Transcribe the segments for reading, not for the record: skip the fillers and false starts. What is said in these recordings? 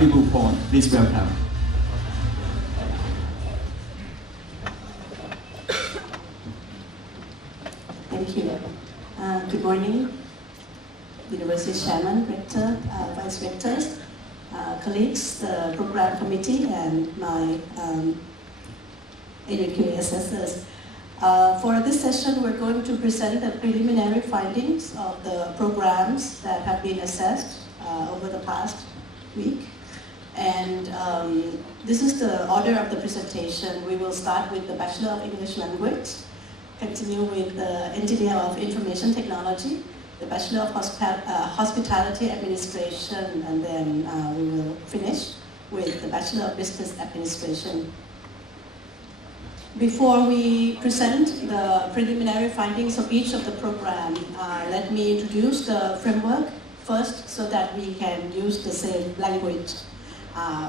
people phone. Please welcome. Thank you. Good morning, University Chairman, Rector, Vice Rectors, colleagues, the Program Committee, and my AQA assessors. For this session, we're going to present the preliminary findings of the programs that have been assessed over the past week. And this is the order of the presentation. We will start with the Bachelor of English Language, continue with the Engineer of Information Technology, the Bachelor of Hospitality Administration, and then we will finish with the Bachelor of Business Administration. Before we present the preliminary findings of each of the program, let me introduce the framework first so that we can use the same language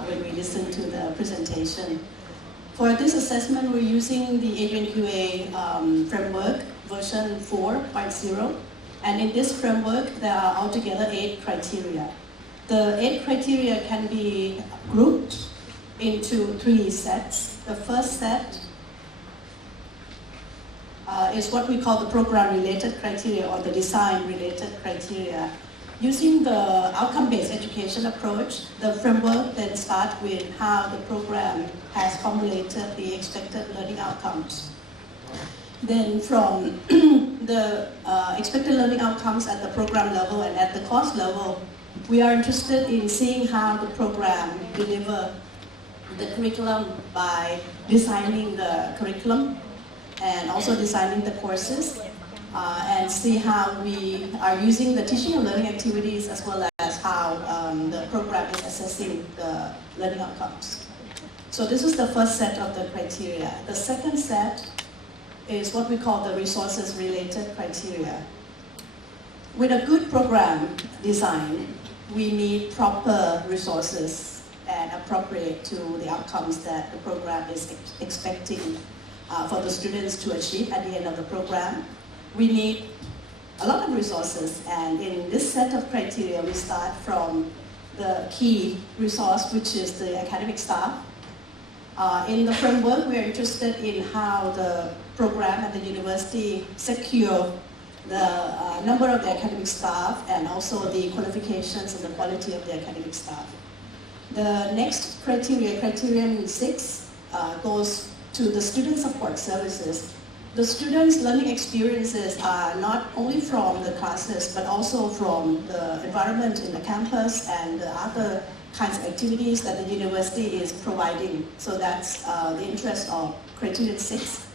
when we listen to the presentation. For this assessment, we're using the AQA framework version 4.0, and in this framework, there are altogether 8 criteria. The 8 criteria can be grouped into 3 sets. The first set is what we call the program-related criteria or the design-related criteria. Using the outcome-based education approach, the framework then starts with how the program has formulated the expected learning outcomes. Then from the expected learning outcomes at the program level and at the course level, we are interested in seeing how the program delivers the curriculum by designing the curriculum and also designing the courses, and see how we are using the teaching and learning activities as well as how the program is assessing the learning outcomes. So this is the first set of the criteria. The second set is what we call the resources-related criteria. With a good program design, we need proper resources and appropriate to the outcomes that the program is expecting for the students to achieve at the end of the program. We need a lot of resources, and in this set of criteria, we start from the key resource, which is the academic staff. In the framework, we are interested in how the program at the university secure the number of the academic staff and also the qualifications and the quality of the academic staff. The next criteria, criterion 6, goes to the student support services. The students' learning experiences are not only from the classes, but also from the environment in the campus and the other kinds of activities that the university is providing. So that's the interest of criterion 6.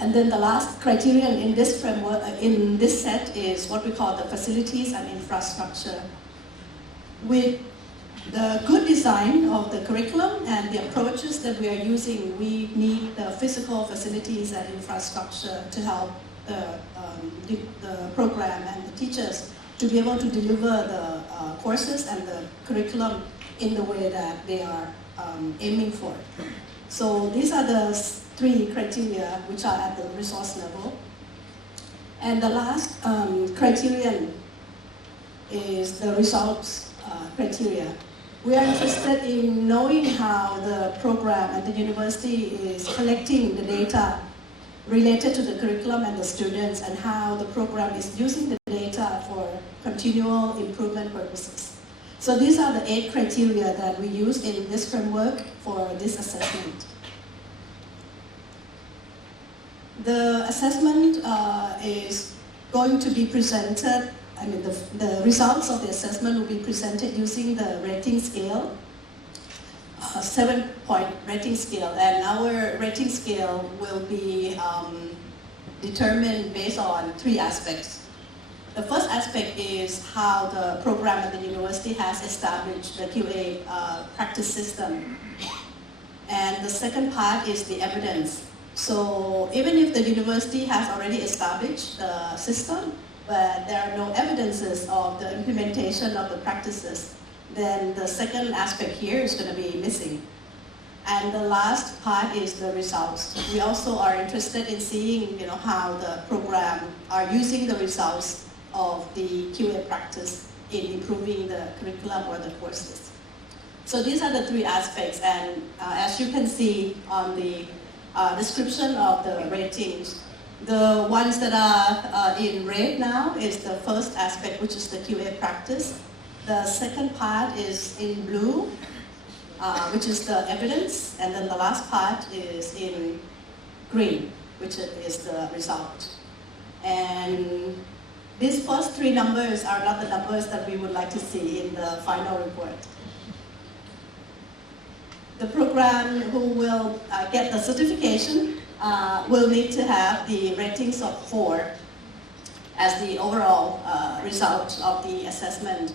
And then the last criterion in this framework, in this set, is what we call the facilities and infrastructure. With the good design of the curriculum and the approaches that we are using, we need the physical facilities and infrastructure to help the program and the teachers to be able to deliver the courses and the curriculum in the way that they are aiming for. So these are the 3 criteria which are at the resource level. And the last criterion is the results criteria. We are interested in knowing how the program at the university is collecting the data related to the curriculum and the students, and how the program is using the data for continual improvement purposes. So these are the 8 criteria that we use in this framework for this assessment. The assessment is going to be presented, the results of the assessment will be presented using the rating scale, 7-point rating scale, and our rating scale will be determined based on 3 aspects. The first aspect is how the program at the university has established the QA practice system. And the second part is the evidence. So even if the university has already established the system, but there are no evidences of the implementation of the practices, then the second aspect here is going to be missing. And the last part is the results. We also are interested in seeing how the program are using the results of the QA practice in improving the curriculum or the courses. So these are the three aspects, and as you can see on the description of the ratings, the ones that are in red now is the first aspect, which is the QA practice. The second part is in blue, which is the evidence, and then the last part is in green, which is the result. And these first three numbers are not the numbers that we would like to see in the final report. The program who will get the certification will need to have the ratings of 4 as the overall result of the assessment.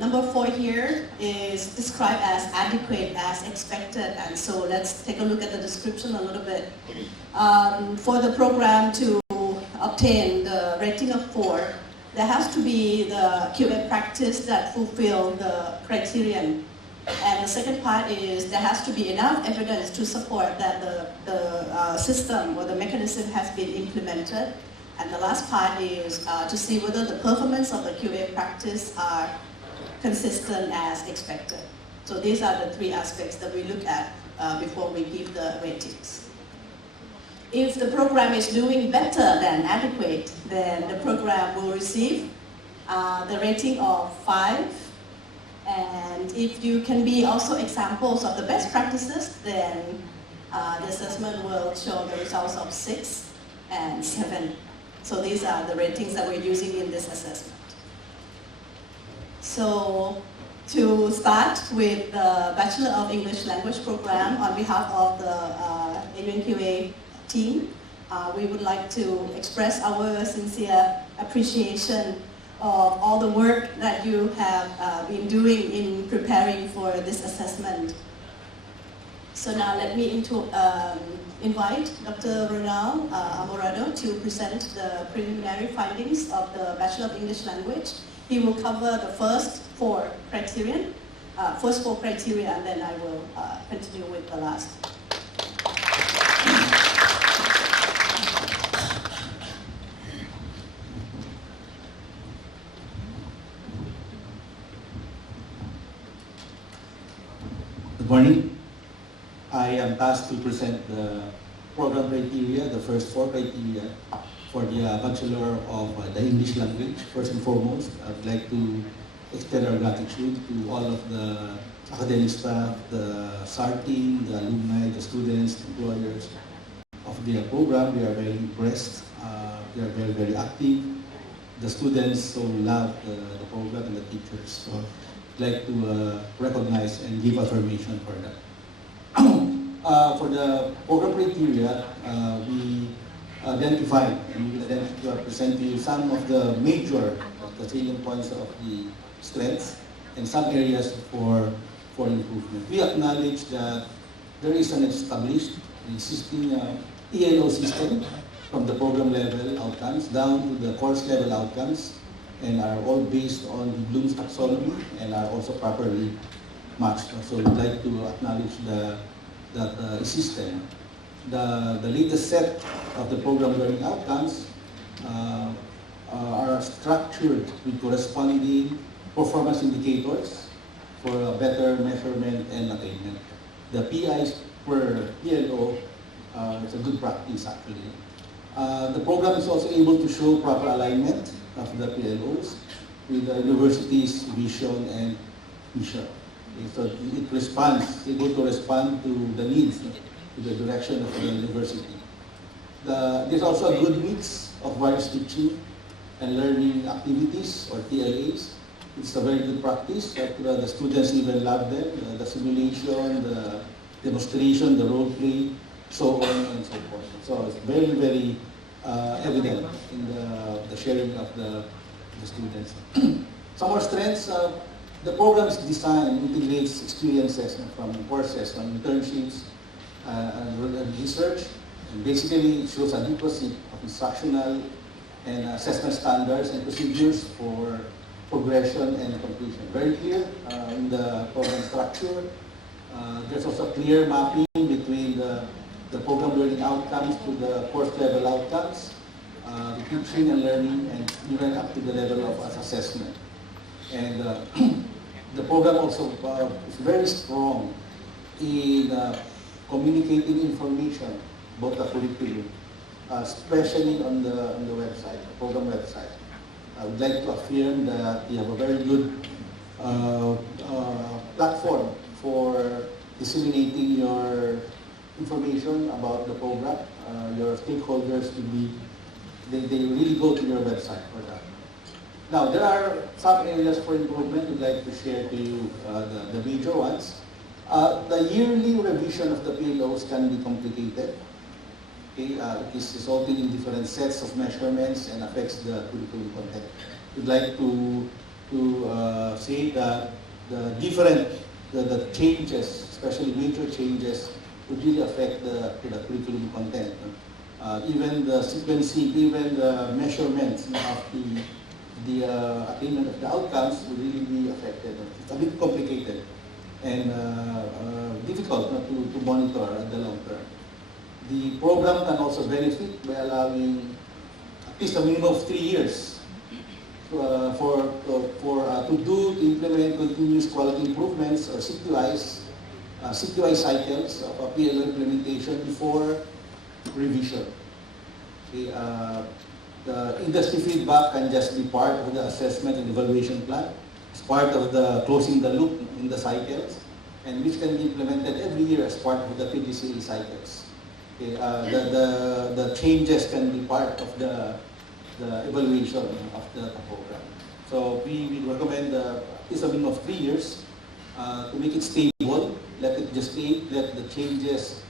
Number 4 here is described as adequate as expected, and so let's take a look at the description a little bit. For the program to obtain the rating of 4, there has to be the QA practice that fulfill the criterion. And the second part is there has to be enough evidence to support that the system or the mechanism has been implemented. And the last part is to see whether the performance of the QA practice are consistent as expected. So these are the three aspects that we look at before we give the ratings. If the program is doing better than adequate, then the program will receive the rating of 5. And if you can be also examples of the best practices, then the assessment will show the results of 6 and 7. So these are the ratings that we're using in this assessment. So to start with the Bachelor of English Language program, on behalf of the AUNQA team, we would like to express our sincere appreciation of all the work that you have been doing in preparing for this assessment. So now let me invite Dr. Ronald Amorado to present the preliminary findings of the Bachelor of English Language. He will cover the first 4 criteria, and then I will continue with the last. Good morning. I am tasked to present the program criteria, the first 4 criteria for the Bachelor of the English Language. First and foremost, I'd like to extend our gratitude to all of the academic staff, the SAR team, the alumni, the students, employers of the program. We are very impressed. They are very, very active. The students so love the program and the teachers. So I'd like to recognize and give affirmation for that. For the program criteria, we identified and we will present to you some of the major, the salient points of the strengths and some areas for improvement. We acknowledge that there is an established existing ELO system from the program level outcomes down to the course level outcomes, and are all based on the Bloom's taxonomy and are also properly matched. So we'd like to acknowledge that system. The latest set of the program learning outcomes are structured with corresponding performance indicators for a better measurement and attainment. The PIs per PLO is a good practice actually. The program is also able to show proper alignment of the PLOs with the university's vision and mission. Okay, so it responds, able to respond to the needs, to the direction of the university. There's also a good mix of various teaching and learning activities or TLAs. It's a very good practice that the students even love them, the simulation, the demonstration, the role play, so on and so forth. So it's very, very evident in the sharing of the students. Some more strengths. The program is designed, integrates experiences from courses, from internships, and research. And basically, it shows adequacy of instructional and assessment standards and procedures for progression and completion. Very clear in the program structure. There's also clear mapping between the program learning outcomes to the course level outcomes, the teaching and learning, and even up to the level of assessment. And the program also is very strong in communicating information about the curriculum, especially on the website, the program website. I would like to affirm that you have a very good platform for disseminating your information about the program. Your stakeholders they really go to your website for that. Now, there are some areas for improvement we'd like to share to you, the major ones. The yearly revision of the PLOs can be complicated. Okay, it is resulting in different sets of measurements and affects the curriculum content. We'd like to say that the changes, especially major changes, would really affect the curriculum content. Even the sequencing, even the measurements of the attainment of the outcomes will really be affected. It's a bit complicated and difficult to monitor at the long term. The program can also benefit by allowing at least a minimum of 3 years to implement continuous quality improvements or CQI cycles of a PLO implementation before revision. Okay, the industry feedback can just be part of the assessment and evaluation plan. It's part of the closing the loop in the cycles, and which can be implemented every year as part of the PDCA cycles. Okay, the changes can be part of the evaluation of the program. So we recommend at least a minimum of 3 years to make it stable. Let it gestate, let the changes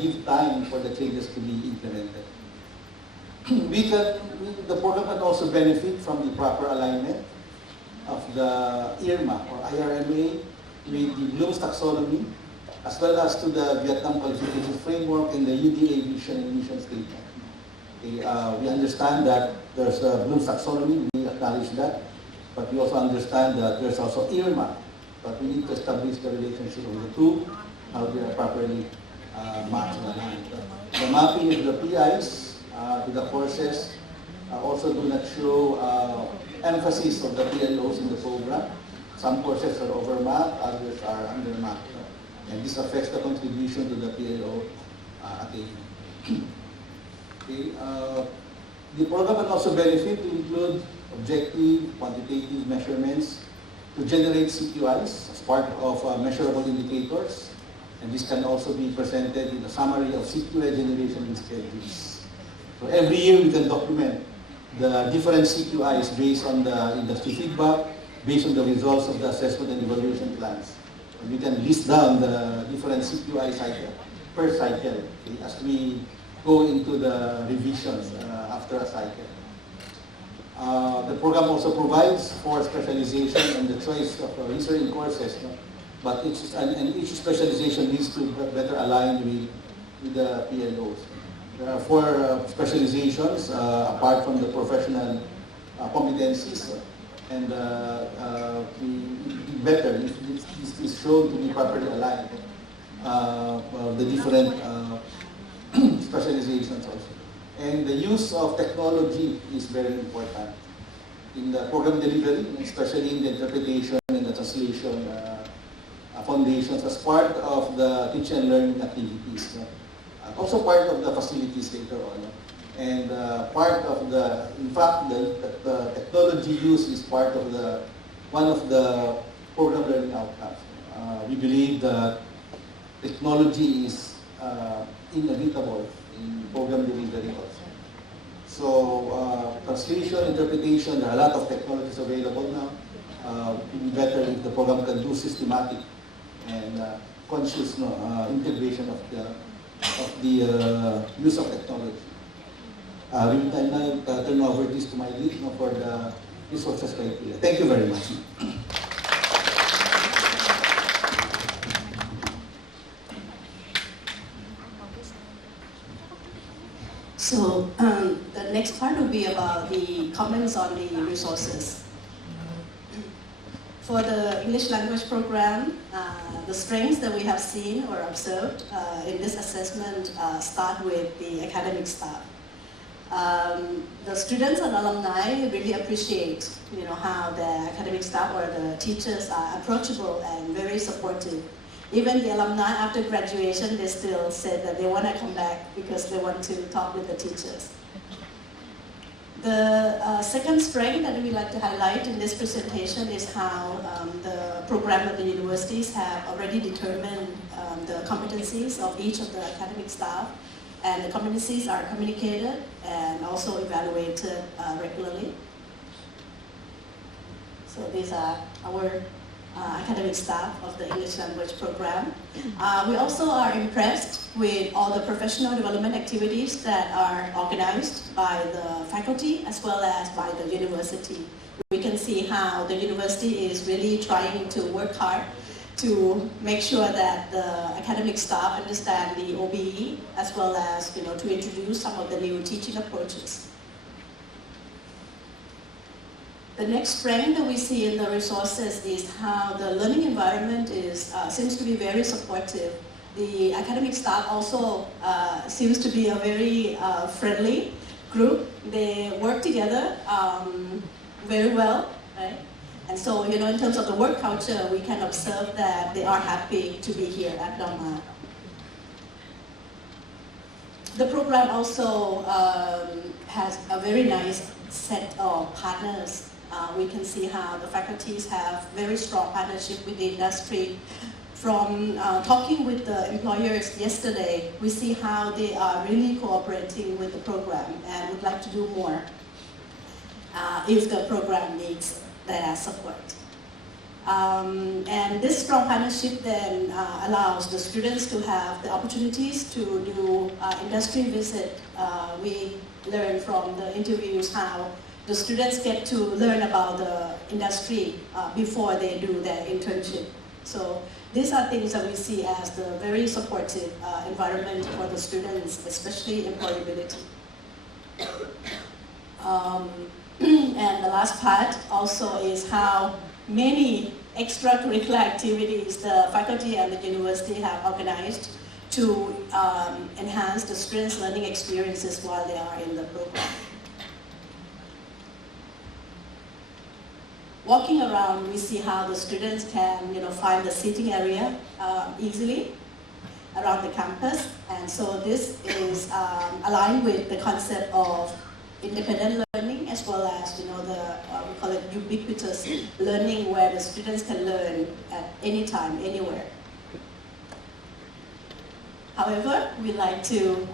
give time for the changes to be implemented. The program can also benefit from the proper alignment of the IRMA or IRMA with the Bloom's taxonomy, as well as to the Vietnam Qualification Framework and the UDA Vision and Mission Statement. Okay, we understand that there's a Bloom's taxonomy, we acknowledge that, but we also understand that there's also IRMA, but we need to establish the relationship of the two, how they are properly matched and aligned. The mapping of the PIs to the courses also do not show emphasis of the PLOs in the program. Some courses are overmapped, others are undermapped. And this affects the contribution to the PLO attainment. Okay, the program can also benefit to include objective, quantitative measurements to generate CQIs as part of measurable indicators. And this can also be presented in a summary of CQI generation and schedules. So every year we can document the different CQIs based on the industry feedback, based on the results of the assessment and evaluation plans. And we can list down the different CQI cycle per cycle, okay, as we go into the revisions after a cycle. The program also provides for specialization and the choice of research in courses, no? But each specialization needs to better align with the PLOs. There are 4 specializations apart from the professional competencies, and better if this is shown to be properly aligned the different specializations also. And the use of technology is very important in the program delivery, especially in the interpretation and the translation foundations as part of the teaching and learning activities. Also part of the facilities later on. And part of in fact, the technology use is part of one of the program learning outcomes. We believe that technology is inevitable in program delivery also. So translation, interpretation, there are a lot of technologies available now. It would be better if the program can do systematic and conscious integration of the use of technology. I now turn over this to my lead for the resources criteria. Thank you very much. So the next part will be about the comments on the resources. For the English language program, the strengths that we have seen or observed in this assessment start with the academic staff. The students and alumni really appreciate, how the academic staff or the teachers are approachable and very supportive. Even the alumni after graduation, they still said that they want to come back because they want to talk with the teachers. The second strength that we like to highlight in this presentation is how the program of the universities have already determined the competencies of each of the academic staff, and the competencies are communicated and also evaluated regularly. So these are our academic staff of the English language program. We also are impressed with all the professional development activities that are organized by the faculty as well as by the university. We can see how the university is really trying to work hard to make sure that the academic staff understand the OBE as well as to introduce some of the new teaching approaches. The next strength that we see in the resources is how the learning environment seems to be very supportive. The academic staff also seems to be a very friendly group. They work together very well, right? And so, in terms of the work culture, we can observe that they are happy to be here at Del Mar. The program also has a very nice set of partners. We can see how the faculties have very strong partnership with the industry. From talking with the employers yesterday, we see how they are really cooperating with the program and would like to do more if the program needs their support. And this strong partnership then allows the students to have the opportunities to do industry visit. We learn from the interviews how the students get to learn about the industry before they do their internship. So these are things that we see as the very supportive environment for the students, especially employability. And the last part also is how many extracurricular activities the faculty and the university have organized to enhance the students' learning experiences while they are in the program. Walking around, we see how the students can, find the seating area easily around the campus, and so this is aligned with the concept of independent learning as well as, we call it ubiquitous learning, where the students can learn at any time, anywhere. However, we'd like to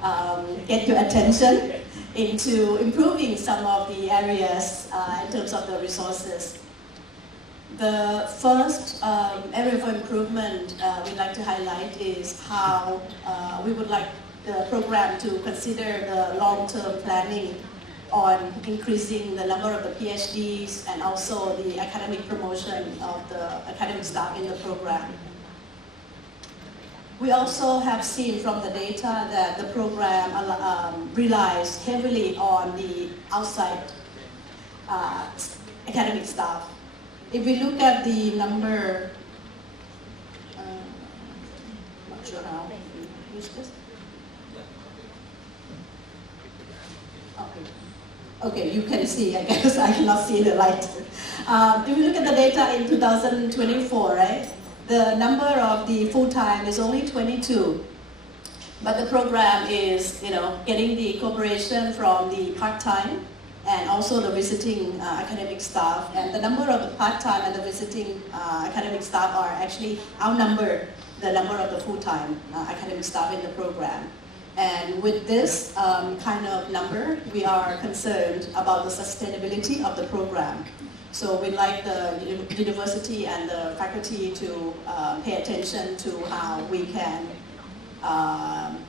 get your attention into improving some of the areas in terms of the resources. The first area for improvement we'd like to highlight is how we would like the program to consider the long-term planning on increasing the number of the PhDs and also the academic promotion of the academic staff in the program. We also have seen from the data that the program relies heavily on the outside academic staff. If we look at the number, not sure how we use this. Okay, you can see, I guess I cannot see the light. If we look at the data in 2024, right, the number of the full-time is only 22. But the program is, getting the cooperation from the part-time and also the visiting academic staff. And the number of the part-time and the visiting academic staff are actually outnumbered the number of the full-time academic staff in the program. And with this kind of number, we are concerned about the sustainability of the program. So we'd like the university and the faculty to pay attention to how we can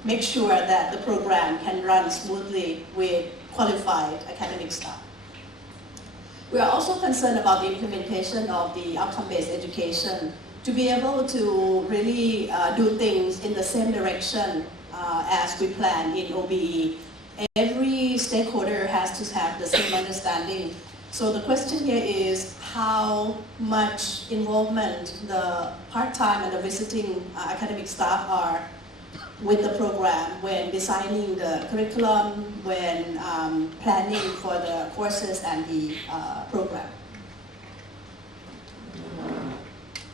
make sure that the program can run smoothly with qualified academic staff. We are also concerned about the implementation of the outcome-based education to be able to really do things in the same direction as we plan in OBE. Every stakeholder has to have the same understanding. So the question here is how much involvement the part-time and the visiting academic staff are with the program when designing the curriculum, when planning for the courses and the program.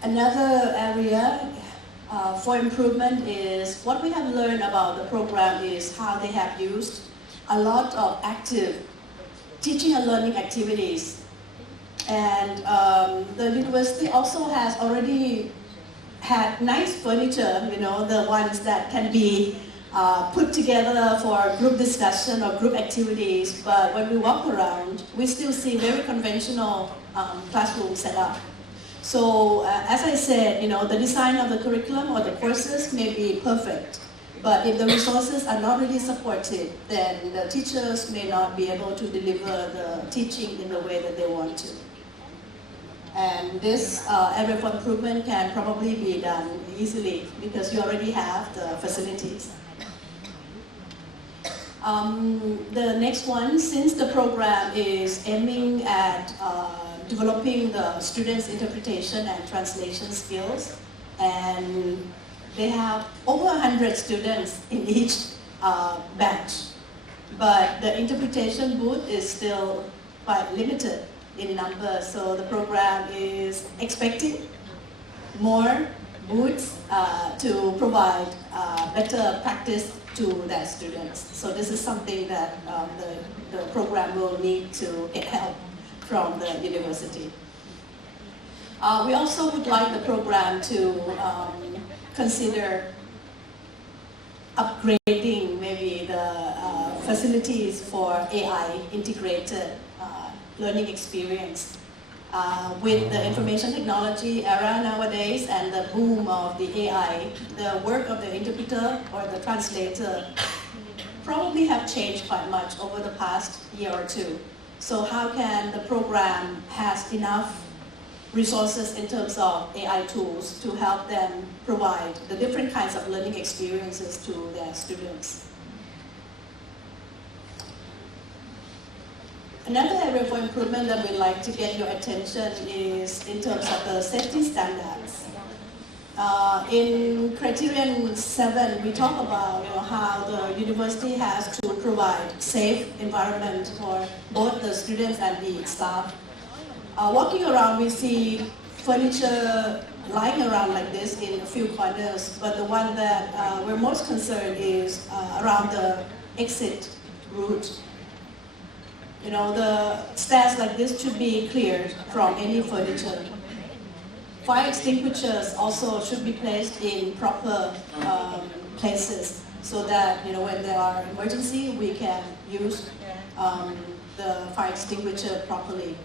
Another area for improvement is what we have learned about the program is how they have used a lot of active teaching and learning activities. And the university also has already had nice furniture, you know, the ones that can be put together for group discussion or group activities. But when we walk around, we still see very conventional classroom setup. So as I said, you know, the design of the curriculum or the courses may be perfect, but if the resources are not really supported, then the teachers may not be able to deliver the teaching in the way that they want to. And this area for improvement can probably be done easily because you already have the facilities. The next one, since the program is aiming at developing the students' interpretation and translation skills, and they have over 100 students in each batch, but the interpretation booth is still quite limited in numbers, so the program is expecting more booths to provide better practice to their students. So this is something that the program will need to get help from the university. We also would like the program to consider upgrading maybe the facilities for AI integrated learning experience. With the information technology era nowadays and the boom of the AI, the work of the interpreter or the translator probably have changed quite much over the past year or two. So how can the program has enough resources in terms of AI tools to help them provide the different kinds of learning experiences to their students? Another area for improvement that we'd like to get your attention is in terms of the safety standards. In criterion 7, we talk about how the university has to provide safe environment for both the students and the staff. Walking around, we see furniture lying around like this in a few corners, but the one that we're most concerned is around the exit route. The stairs like this should be cleared from any furniture. Fire extinguishers also should be placed in proper places so that when there are emergency, we can use the fire extinguisher properly.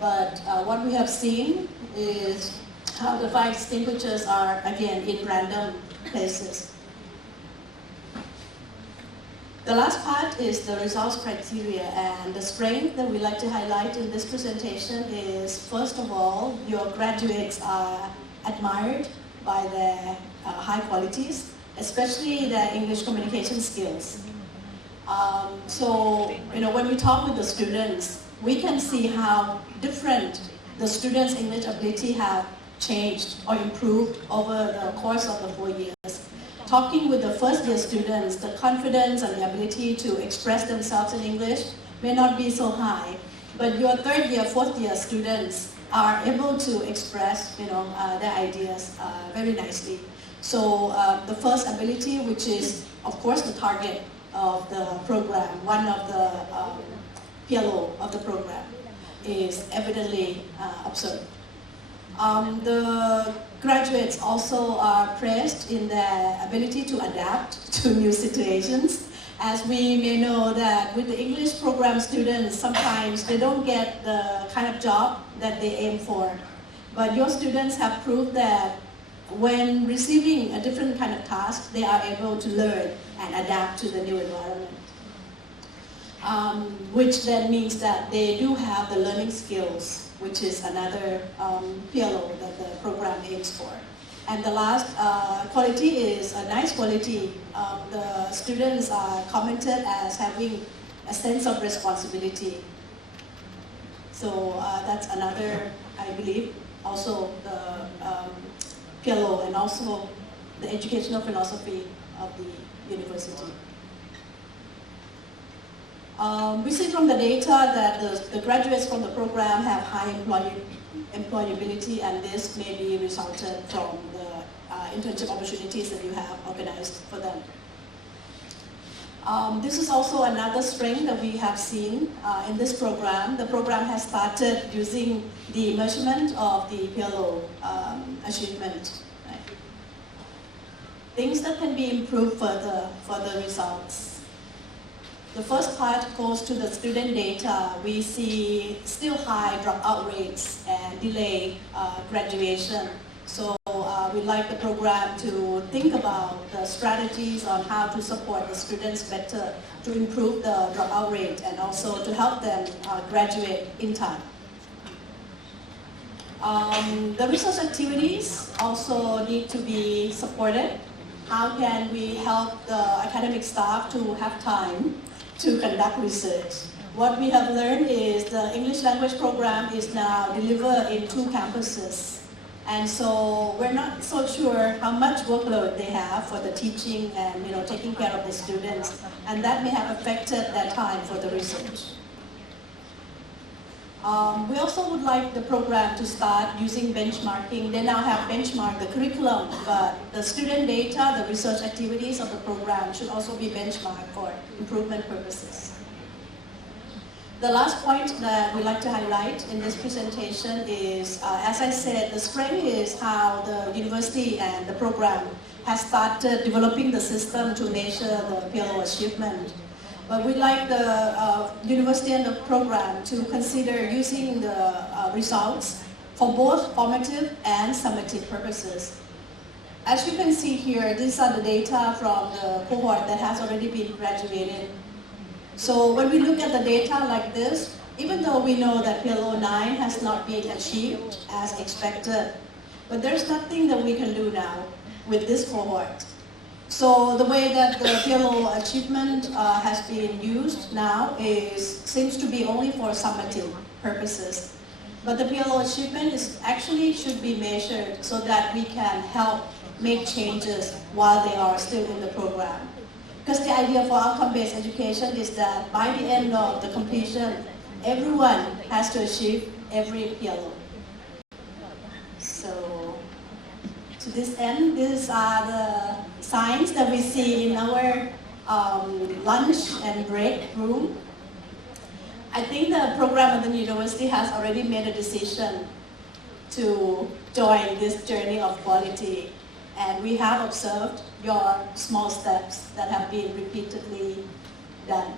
But what we have seen is how the fire extinguishers are again in random places. The last part is the results criteria, and the strength that we like to highlight in this presentation is, first of all, your graduates are admired by their high qualities, especially their English communication skills. So, when we talk with the students, we can see how different the students' English ability have changed or improved over the course of the 4 years. Talking with the first year students, the confidence and the ability to express themselves in English may not be so high, but your third year, fourth year students are able to express their ideas very nicely. So the first ability, which is of course the target of the program, one of the PLO of the program, is evidently observed. The graduates also are praised in their ability to adapt to new situations. As we may know that with the English program students, sometimes they don't get the kind of job that they aim for. But your students have proved that when receiving a different kind of task, they are able to learn and adapt to the new environment. Which then means that they do have the learning skills, which is another PLO that the program aims for. And the last quality is a nice quality. The students are commented as having a sense of responsibility. So that's another, I believe, also the PLO and also the educational philosophy of the university. We see from the data that the graduates from the program have high employability, and this may be resulted from the internship opportunities that you have organized for them. This is also another strength that we have seen in this program. The program has started using the measurement of the PLO achievement. Right? Things that can be improved further for the results. The first part goes to the student data. We see still high dropout rates and delay graduation. So we'd like the program to think about the strategies on how to support the students better to improve the dropout rate and also to help them graduate in time. The research activities also need to be supported. How can we help the academic staff to have time to conduct research? What we have learned is the English language program is now delivered in 2 campuses. And so we're not so sure how much workload they have for the teaching and taking care of the students, and that may have affected their time for the research. We also would like the program to start using benchmarking. They now have benchmarked the curriculum, but the student data, the research activities of the program should also be benchmarked for improvement purposes. The last point that we'd like to highlight in this presentation is, as I said, the strength is how the university and the program has started developing the system to measure the PLO achievement. But we'd like the university and the program to consider using the results for both formative and summative purposes. As you can see here, these are the data from the cohort that has already been graduated. So when we look at the data like this, even though we know that PLO 9 has not been achieved as expected, but there's nothing that we can do now with this cohort. So the way that the PLO achievement has been used now seems to be only for summative purposes. But the PLO achievement actually should be measured so that we can help make changes while they are still in the program. Because the idea for outcome-based education is that by the end of the completion, everyone has to achieve every PLO. So, to this end, these are the signs that we see in our lunch and break room. I think the program at the university has already made a decision to join this journey of quality. And we have observed your small steps that have been repeatedly done.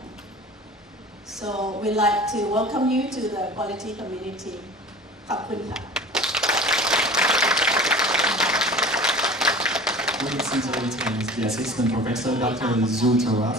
So we'd like to welcome you to the quality community. ขอบคุณค่ะ Ladies and gentlemen, the Assistant Professor Dr. Zhu Taras.